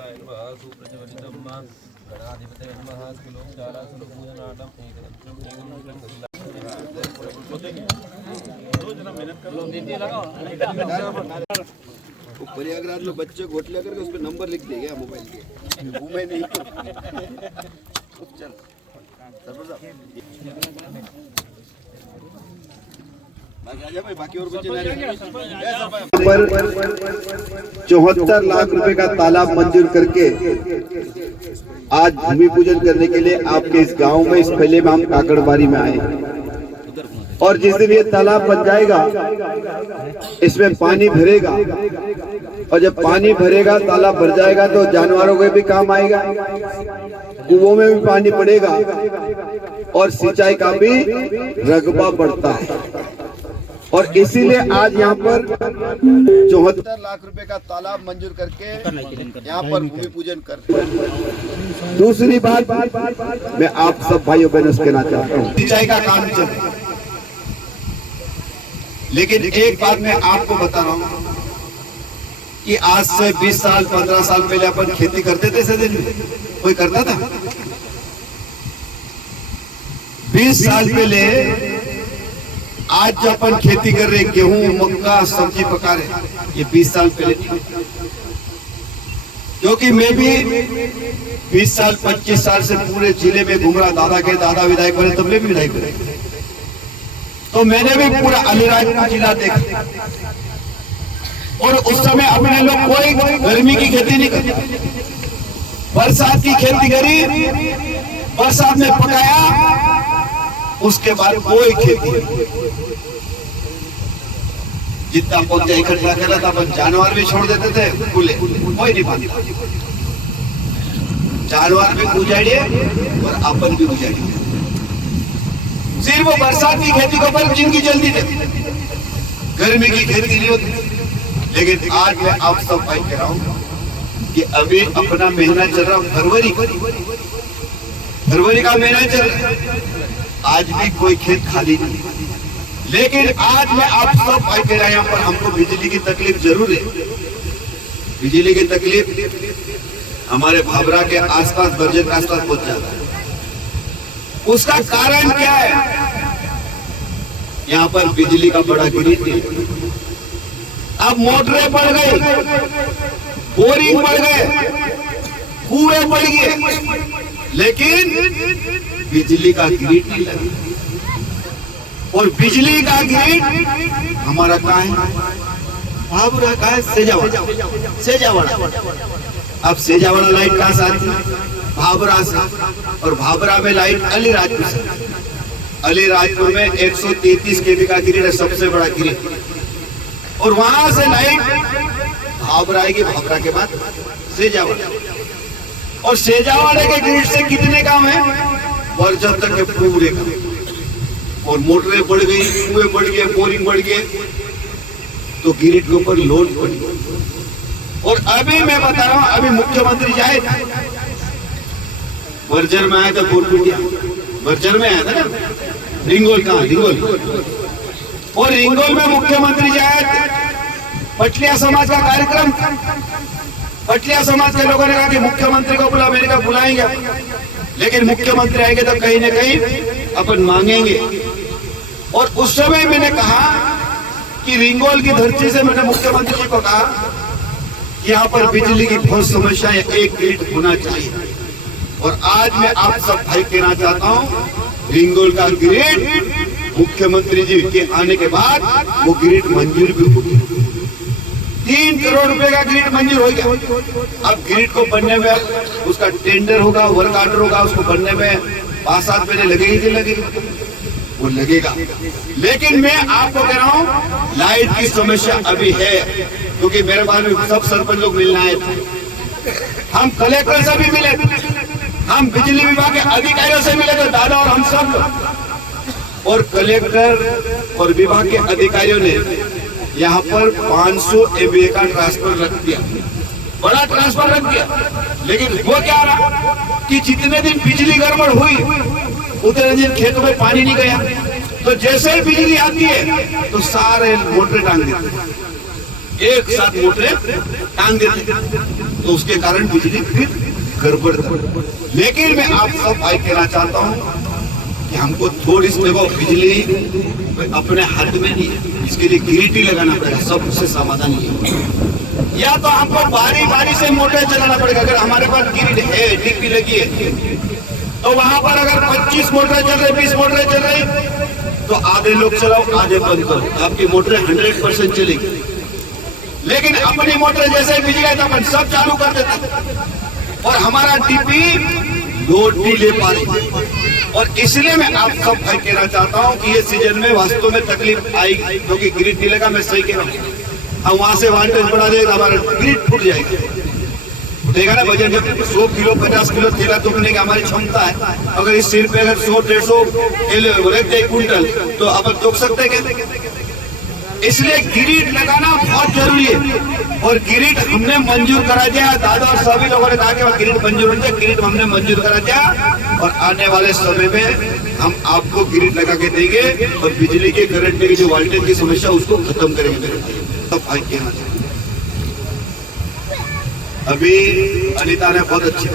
गणनायकाय नमः सुप्रजवलितं नमः गणाधिपतये नमः सुलोकचारासुरपूजनाटं वो प्रयागराज में बच्चे घोटले करके उस पर नंबर लिख देंगे मोबाइल के घूमे नहीं चल बाकी और बच्चे 74 लाख रुपए का तालाब मंजूर करके आज भूमि पूजन करने के लिए आपके इस गांव में इस पहले में हम काकड़बाड़ी में आए और जिस दिन ये तालाब बन जाएगा इसमें पानी भरेगा और जब पानी भरेगा तालाब भर जाएगा तो जानवरों को भी काम आएगा, कुओं में भी पानी पड़ेगा और सिंचाई का भी रकबा बढ़ता है। और इसीलिए आज यहाँ पर 74 लाख रुपए का तालाब मंजूर करके यहाँ पर भूमि पूजन करते हैं। दूसरी बात मैं आप सब भाइयों बहनों से कहना चाहता हूँ, सिंचाई का काम चल रहा है, लेकिन एक बात मैं आपको बता रहा हूँ कि आज से 20 साल 15 साल पहले अपन खेती करते थे सदिन में कोई करता था? 20 साल पहले आज जो अपन खेती कर रहे गेहूं मक्का सब्जी पका रहे ये 20 साल पहले, क्योंकि मैं भी 20 साल 25 साल से पूरे जिले में घूम रहा, दादा के दादा विधायक बने तब मैं भी विधायक बने, तो मैंने भी पूरा अलीराजपुर जिला देखा। और उस समय अपने लोग कोई गर्मी की खेती नहीं करते, बरसात की खेती करी, बरसात में पकाया, उसके बाद कोई खेती जितना पौधा इकट्ठा करा था अपन जानवर भी छोड़ देते थे खुले, कोई नहीं पाता, जानवर भी उजाड़िए और अपन भी उजाड़िए। सिर्फ वो बरसात की खेती को पर जिनकी जल्दी थी, गर्मी की खेती नहीं होती। लेकिन आज मैं आप सब भाई कह रहा हूं कि अभी अपना महीना चल रहा, फरवरी का महीना चल रहा, आज भी कोई खेत खाली नहीं। लेकिन आज मैं आप सब भाई कह रहा हूं, यहाँ पर हमको बिजली की तकलीफ जरूर है। बिजली की तकलीफ हमारे भाबरा के आसपास बर्जन के आसपास बहुत ज्यादा है। उसका कारण क्या है? यहाँ पर बिजली का बड़ा ग्रिड है। अब मोटरें बढ़ गई, बोरिंग बढ़ गए, कुएं बढ़ गए, लेकिन बिजली का ग्रिड नहीं लगा। और बिजली का ग्रिड हमारा कहाँ है? भाबरा का है, सेजावाड़ा। अब सेजावाड़ा लाइट कहाँ से आती है? भाबरा से। और भाबरा में लाइट अलीराजपुर से। अलीराजपुर में 133 केवी का ग्रिड है, सबसे बड़ा ग्रिड। और वहां से लाइट भाबरा आएगी, भाबरा के बाद सेजावाड़ा। और सेजावाड़े के ग्रिड से कितने काम है? बर्जर तक के पूरे काम। और मोटरें बढ़ गई, कुएं बढ़ गए, बोरिंग बढ़ गए, तो ग्रिड के ऊपर लोड बढ़ गया। और अभी मैं बता रहा हूं, अभी मुख्यमंत्री जाए बर्जर में आया था, बोरकुटिया बर्जर में आया था ना, रिंगोल कहाँ? रिंगोल। और रिंगोल में मुख्यमंत्री जाए, पटलिया समाज का कार्यक्रम, पटलिया समाज के लोगों ने कहा कि मुख्यमंत्री को बुला, मैंने कहा बुलाएंगे, लेकिन मुख्यमंत्री आएंगे तो कहीं ना कहीं अपन मांगेंगे। और उस समय मैंने कहा कि रिंगोल की धरती से मैंने मुख्यमंत्री जी को कहा कि यहाँ पर बिजली की बहुत समस्या है, एक ग्रिड होना चाहिए। और आज मैं आप सब भाई कहना चाहता हूँ, रिंगोल का ग्रिड मुख्यमंत्री जी के आने के बाद वो ग्रिड मंजूर भी होगी। 3 करोड़ रुपए का ग्रिड मंजूर हो गया। अब ग्रिड को बनने में उसका टेंडर होगा, वर्क ऑर्डर होगा, उसको बनने में 5-7 महीने लगेगी कि लगेगी? वो लगेगा। लेकिन मैं आपको कह रहा हूँ, लाइट की समस्या अभी है, क्योंकि मेरे पास में सब सरपंच लोग मिलना आए थे, हम कलेक्टर से भी मिले, हम बिजली विभाग के अधिकारियों से मिले थे, दादा और हम सब लोग। और कलेक्टर और विभाग के अधिकारियों ने यहाँ पर 500 MVA का ट्रांसफर रख दिया, बड़ा ट्रांसफर रख दिया। लेकिन वो क्या रहा कि जितने दिन बिजली गड़बड़ हुई उतने दिन खेतों में पानी नहीं गया, तो जैसे ही बिजली आती है तो सारे मोटरें टांग देते, एक साथ मोटरें टांग देते। तो उसके कारण बिजली फिर गड़बड़ कर। लेकिन मैं आप सब भाई कहना चाहता हूँ कि हमको थोड़ी सी देखो बिजली अपने हाथ में नहीं है, इसके लिए गिरिटी लगाना पड़ेगा, सब उससे समाधान नहीं है। या तो हमको बारी बारी से मोटर चलाना पड़ेगा। अगर हमारे पास गिरिट है, डीपी लगी है, तो वहां पर अगर 25 मोटर चल रही, 20 मोटर चल रही, तो आधे लोग चलाओ, आधे बंद करो, आपकी मोटर 100% चलेगी। लेकिन अपनी मोटर जैसे ही बिजली तो अपन सब चालू कर देते और हमारा डीपी लोड नहीं ले पा रही। और इसलिए मैं आप सब भाई कहना चाहता हूं कि ये सीजन में वास्तव में तकलीफ आई, क्योंकि ग्रिड नहीं लगा। मैं सही कह रहा हूँ, हम वहां से वाल्टेज बढ़ा देगा, हमारा ग्रिड फूट जाएगा। देखा ना वजन, जब 100 किलो 50 किलो थैला तोड़ने की हमारी क्षमता है, अगर इस सिर पे अगर 100-150 रख दे कुंटल, तो अब तोड़ सकते हैं क्या? इसलिए गिरिट लगाना बहुत जरूरी है। और गिरिट हमने मंजूर करा दिया, दादा और सभी लोगों ने कहा कि गिरिट मंजूर होना चाहिए, गिरिट हमने मंजूर करा दिया। और आने वाले समय में हम आपको गिरिट लगा के देंगे और बिजली के करंट की जो वोल्टेज की समस्या उसको खत्म करेंगे। तब भाई कहना चाहिए। अभी अनिता ने बहुत अच्छी